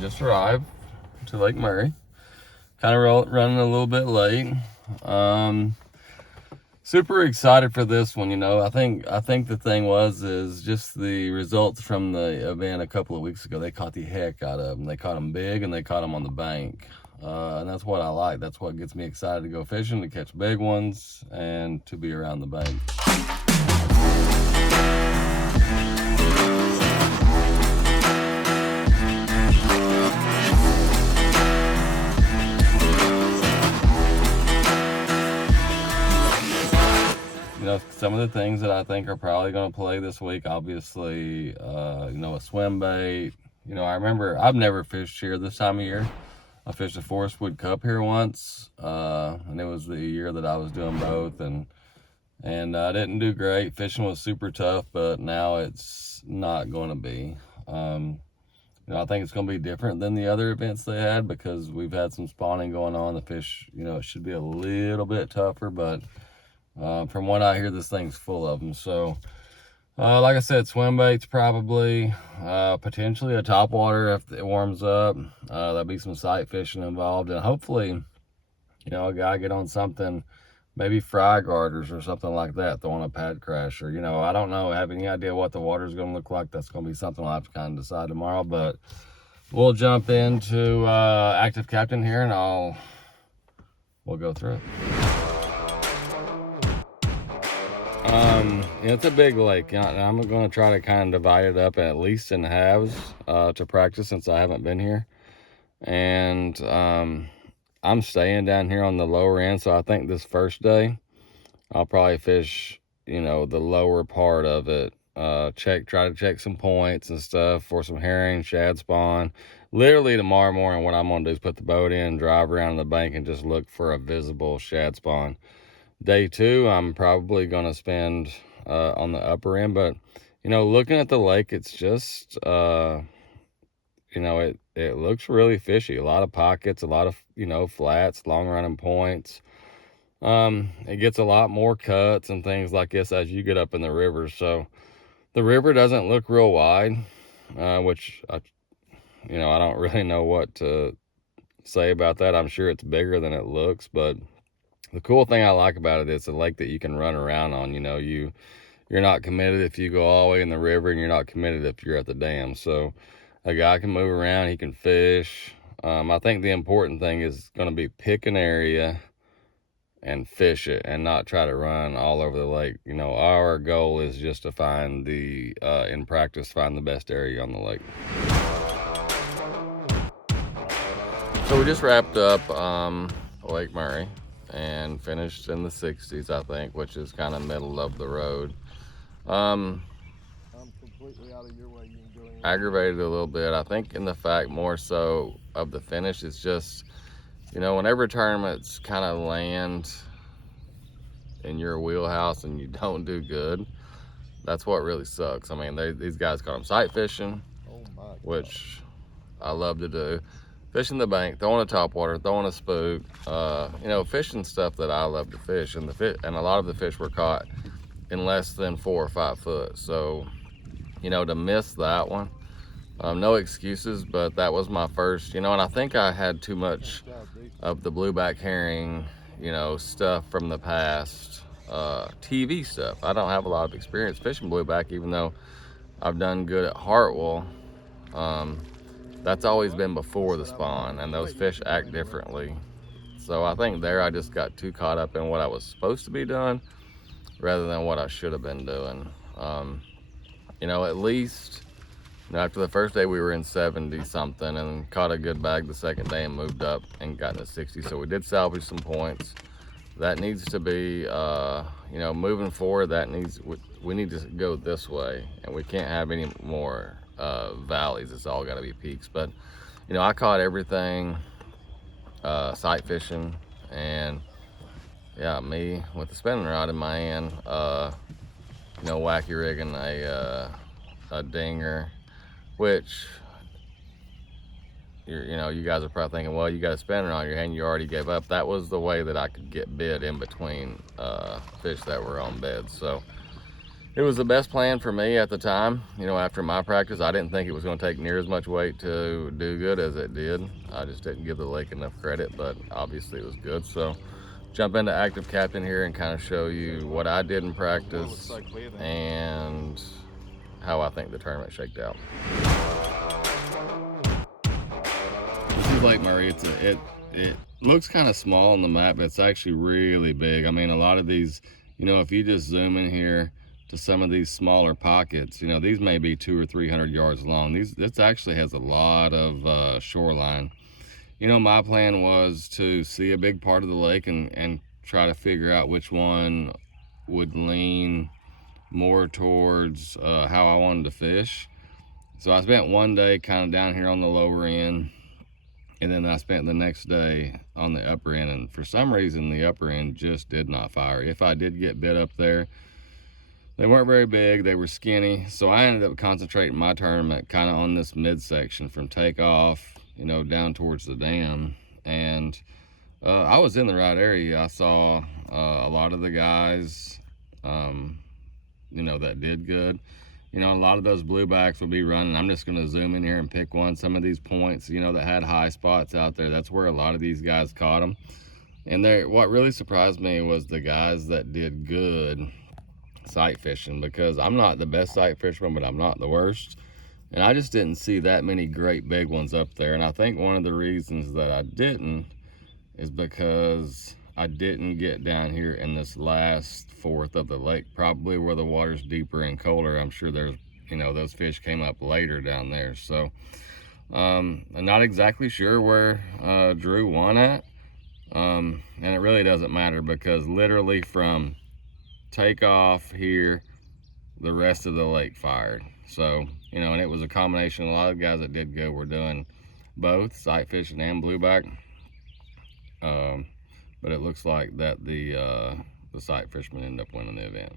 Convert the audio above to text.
Just arrived to Lake Murray. Kind of running a little bit late. Super excited for this one. I think the thing is just the results from the event a couple of weeks ago. They caught the heck out of them. They caught them big and they caught them on the bank. And that's what I like. That's what gets me excited to go fishing, to catch big ones and to be around the bank. Some of the things that I think are probably going to play this week, obviously, a swim bait. I remember I've never fished here this time of year. I fished a Forest Wood Cup here once, and it was the year that I was doing both, and I didn't do great. Fishing was super tough, but now it's not going to be. I think it's going to be different than the other events they had because we've had some spawning going on. The fish, it should be a little bit tougher, but from what I hear, this thing's full of them. So, like I said, swim baits probably, potentially a topwater if it warms up. There'll be some sight fishing involved, and hopefully, a guy get on something, maybe fry garters or something like that, throwing a pad crasher. I don't know, have any idea what the water's going to look like. That's going to be something I'll have to kind of decide tomorrow, but we'll jump into ActiveCaptain here, and we'll go through it. It's a big lake. I'm going to try to kind of divide it up at least in halves to practice, since I haven't been here. And I'm staying down here on the lower end, so I think this first day I'll probably fish, the lower part of it. Try to check some points and stuff for some herring, shad spawn. Literally tomorrow morning, what I'm going to do is put the boat in, drive around the bank, and just look for a visible shad spawn. Day 2, I'm probably going to spend on the upper end, but looking at the lake, it's just it looks really fishy. A lot of pockets, a lot of flats, long running points. It gets a lot more cuts and things like this as you get up in the river. So the river doesn't look real wide, which I don't really know what to say about that. I'm sure it's bigger than it looks, but the cool thing I like about it is it's a lake that you can run around on. You're not committed if you go all the way in the river, and you're not committed if you're at the dam. So a guy can move around, he can fish. I think the important thing is going to be pick an area and fish it, and not try to run all over the lake. Our goal is just to find in practice, find the best area on the lake. So we just wrapped up Lake Murray and finished in the 60s, I think, which is kind of middle of the road. I'm completely out of your way. You can go ahead. Aggravated a little bit. I think in the fact more so of the finish, it's just, whenever tournaments kind of land in your wheelhouse and you don't do good, that's what really sucks. I mean, these guys caught them sight fishing, which I love to do. Fishing the bank, throwing a topwater, throwing a spook, fishing stuff that I love to fish. And a lot of the fish were caught in less than 4 or 5 foot. So, to miss that one, no excuses, but that was my first, and I think I had too much of the blueback herring, stuff from the past, TV stuff. I don't have a lot of experience fishing blueback, even though I've done good at Hartwell. That's always been before the spawn, and those fish act differently. So I think there I just got too caught up in what I was supposed to be doing rather than what I should have been doing. At least after the first day we were in 70 something and caught a good bag the second day and moved up and got into 60. So we did salvage some points. That needs to be, moving forward, we need to go this way, and we can't have any more valleys. It's all got to be peaks. But I caught everything sight fishing, and yeah, me with the spinning rod in my hand, wacky rigging a dinger, which you guys are probably thinking, well, you got a spinner on your hand, you already gave up. That was the way that I could get bid in between fish that were on beds. So It was the best plan for me at the time. You know, after my practice, I didn't think it was going to take near as much weight to do good as it did. I just didn't give the lake enough credit, but obviously it was good. So jump into ActiveCaptain here and kind of show you what I did in practice and how I think the tournament shaked out. This is Lake Murray. It looks kind of small on the map, but it's actually really big. I mean, a lot of these, you know, if you just zoom in here to some of these smaller pockets, you know, these may be 200 or 300 yards long. This actually has a lot of shoreline. You know, my plan was to see a big part of the lake and try to figure out which one would lean more towards how I wanted to fish. So I spent one day kind of down here on the lower end, and then I spent the next day on the upper end, and for some reason the upper end just did not fire. If I did get bit up there, they weren't very big, they were skinny. So I ended up concentrating my tournament kind of on this midsection from takeoff, you know, down towards the dam. And I was in the right area. I saw a lot of the guys, you know, that did good. You know, a lot of those bluebacks will be running. I'm just going to zoom in here and pick one. Some of these points, you know, that had high spots out there, that's where a lot of these guys caught them. And what really surprised me was the guys that did good sight fishing, because I'm not the best sight fisherman, but I'm not the worst. And I just didn't see that many great big ones up there. And I think one of the reasons that I didn't is because I didn't get down here in this last fourth of the lake, probably where the water's deeper and colder. I'm sure there's, you know, those fish came up later down there. So I'm not exactly sure where Drew won at. And it really doesn't matter, because literally from takeoff here, the rest of the lake fired. So, you know, and it was a combination. A lot of guys that did good were doing both sight fishing and blueback. But it looks like that the sight fishermen ended up winning the event.